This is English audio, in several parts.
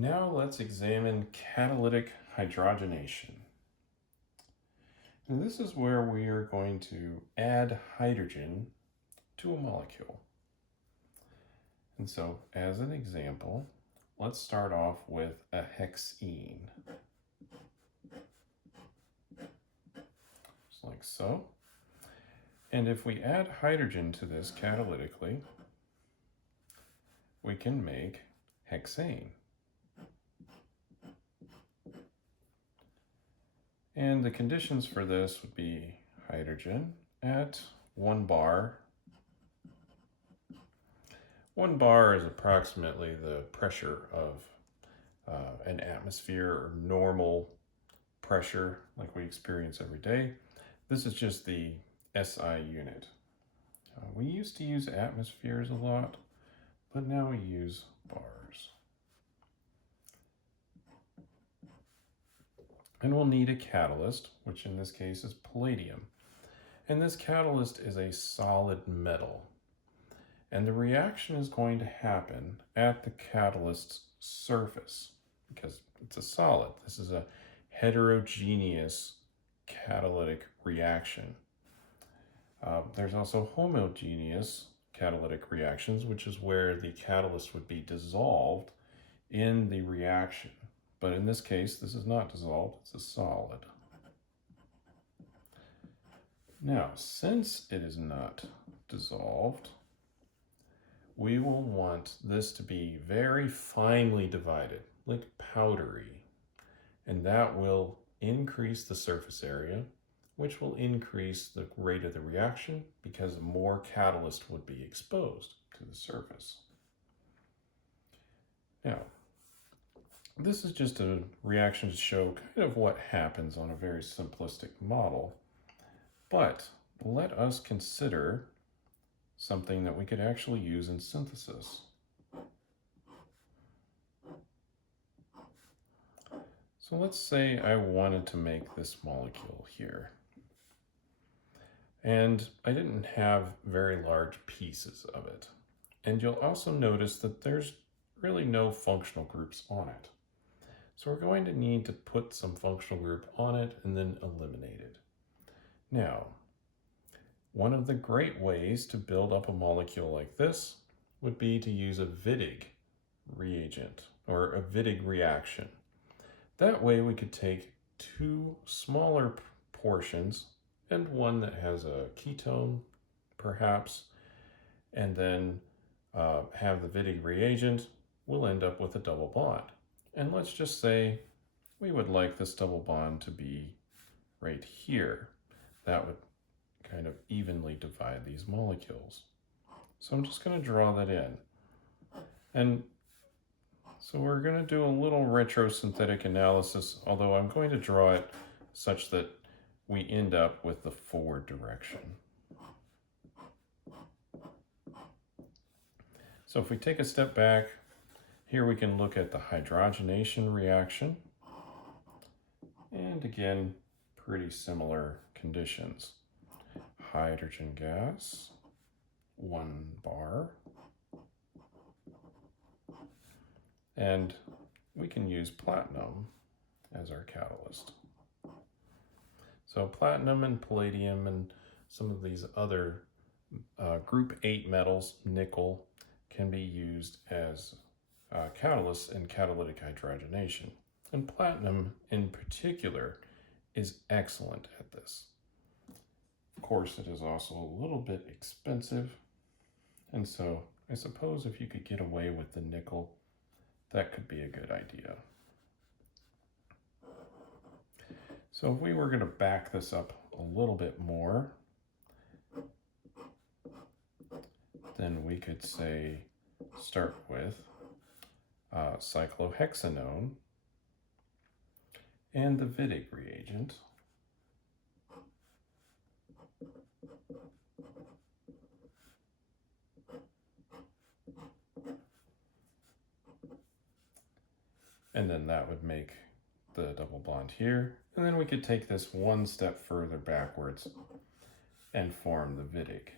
Now let's examine catalytic hydrogenation. And this is where we are going to add hydrogen to a molecule. And so as an example, let's start off with a hexene. Just like so. And if we add hydrogen to this catalytically, we can make hexane. And the conditions for this would be hydrogen at 1 bar. 1 bar is approximately the pressure of an atmosphere or normal pressure like we experience every day. This is just the SI unit. We used to use atmospheres a lot, but now we use bars. And we'll need a catalyst, which in this case is palladium. And this catalyst is a solid metal. And the reaction is going to happen at the catalyst's surface because it's a solid. This is a heterogeneous catalytic reaction. There's also homogeneous catalytic reactions, which is where the catalyst would be dissolved in the reaction. But in this case, this is not dissolved, it's a solid. Now, since it is not dissolved, we will want this to be very finely divided, like powdery. And that will increase the surface area, which will increase the rate of the reaction because more catalyst would be exposed to the surface. Now, this is just a reaction to show kind of what happens on a very simplistic model, but let us consider something that we could actually use in synthesis. So let's say I wanted to make this molecule here. And I didn't have very large pieces of it. And you'll also notice that there's really no functional groups on it. So we're going to need to put some functional group on it and then eliminate it. Now, one of the great ways to build up a molecule like this would be to use a Wittig reagent or a Wittig reaction. That way we could take 2 smaller portions and one that has a ketone perhaps, and then have the Wittig reagent. We'll end up with a double bond. And let's just say we would like this double bond to be right here. That would kind of evenly divide these molecules. So I'm just going to draw that in. And so we're going to do a little retrosynthetic analysis, although I'm going to draw it such that we end up with the forward direction. So if we take a step back, here we can look at the hydrogenation reaction. And again, pretty similar conditions. Hydrogen gas, 1 bar. And we can use platinum as our catalyst. So platinum and palladium and some of these other group 8 metals, nickel, can be used as catalysts in catalytic hydrogenation. And platinum in particular is excellent at this. Of course, it is also a little bit expensive. And so I suppose if you could get away with the nickel, that could be a good idea. So if we were going to back this up a little bit more, then we could say start with cyclohexanone and the Wittig reagent. And then that would make the double bond here. And then we could take this one step further backwards and form the Wittig.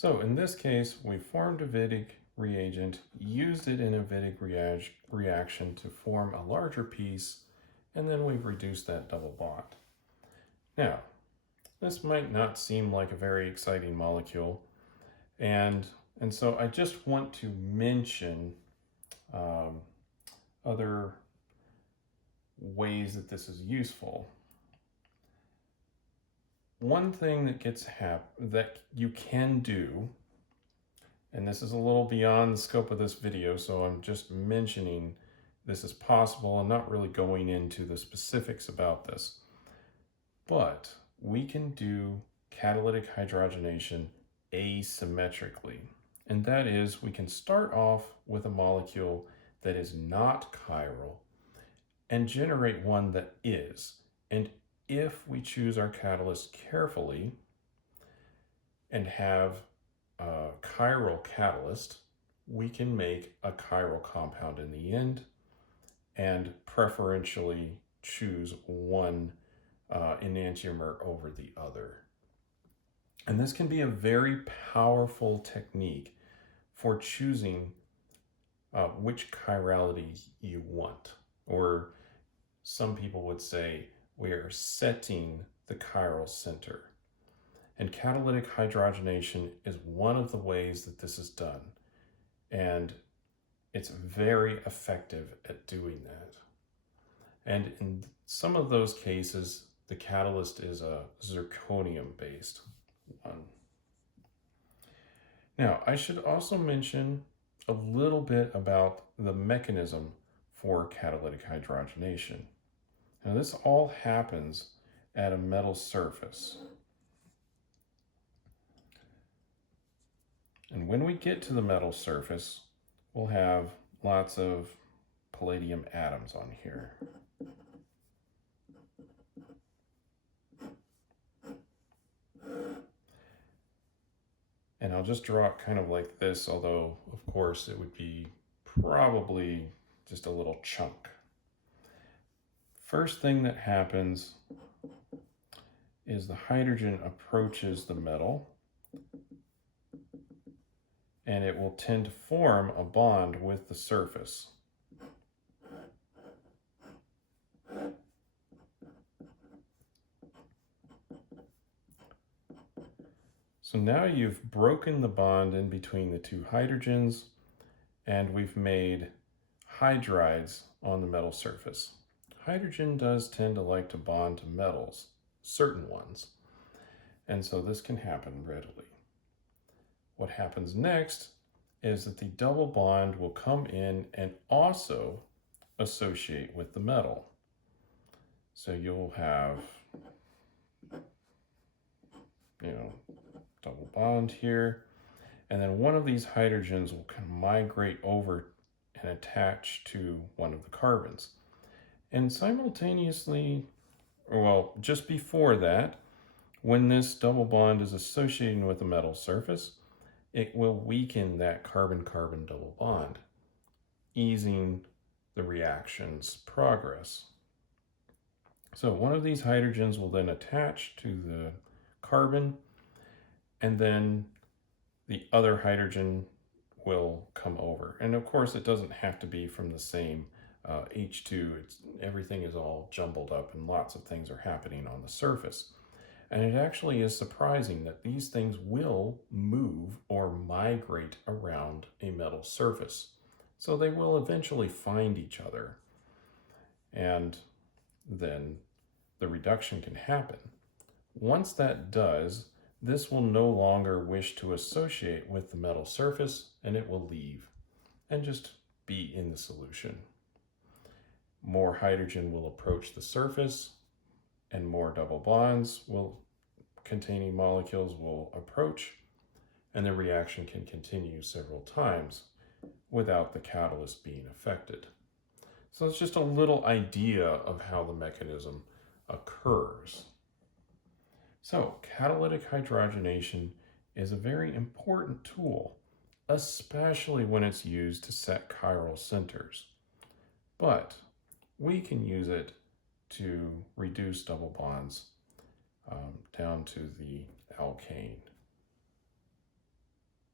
So in this case, we formed a Wittig reagent, used it in a Wittig reaction to form a larger piece, and then we've reduced that double bond. Now, this might not seem like a very exciting molecule, and so I just want to mention other ways that this is useful. One thing that you can do, and this is a little beyond the scope of this video, so I'm just mentioning this is possible. I'm not really going into the specifics about this, but we can do catalytic hydrogenation asymmetrically. And that is, we can start off with a molecule that is not chiral and generate one that is. And if we choose our catalyst carefully and have a chiral catalyst, we can make a chiral compound in the end and preferentially choose one enantiomer over the other. And this can be a very powerful technique for choosing which chirality you want. Or some people would say we are setting the chiral center. And catalytic hydrogenation is one of the ways that this is done. And it's very effective at doing that. And in some of those cases, the catalyst is a zirconium-based one. Now, I should also mention a little bit about the mechanism for catalytic hydrogenation. Now, this all happens at a metal surface. And when we get to the metal surface, we'll have lots of palladium atoms on here. And I'll just draw it kind of like this, although, of course, it would be probably just a little chunk. First thing that happens is the hydrogen approaches the metal, and it will tend to form a bond with the surface. So now you've broken the bond in between the two hydrogens, and we've made hydrides on the metal surface. Hydrogen does tend to like to bond to metals, certain ones, and so this can happen readily. What happens next is that the double bond will come in and also associate with the metal. So you'll have, double bond here, and then one of these hydrogens will kind of migrate over and attach to one of the carbons. And simultaneously, well, just before that, when this double bond is associating with the metal surface, it will weaken that carbon-carbon double bond, easing the reaction's progress. So one of these hydrogens will then attach to the carbon, and then the other hydrogen will come over. And of course, it doesn't have to be from the same H2. Everything is all jumbled up and lots of things are happening on the surface. And it actually is surprising that these things will move or migrate around a metal surface. So they will eventually find each other, and then the reduction can happen. Once that does, this will no longer wish to associate with the metal surface, and it will leave and just be in the solution. More hydrogen will approach the surface, and more double bonds containing molecules will approach, and the reaction can continue several times without the catalyst being affected. So it's just a little idea of how the mechanism occurs. So catalytic hydrogenation is a very important tool, especially when it's used to set chiral centers. But we can use it to reduce double bonds down to the alkane.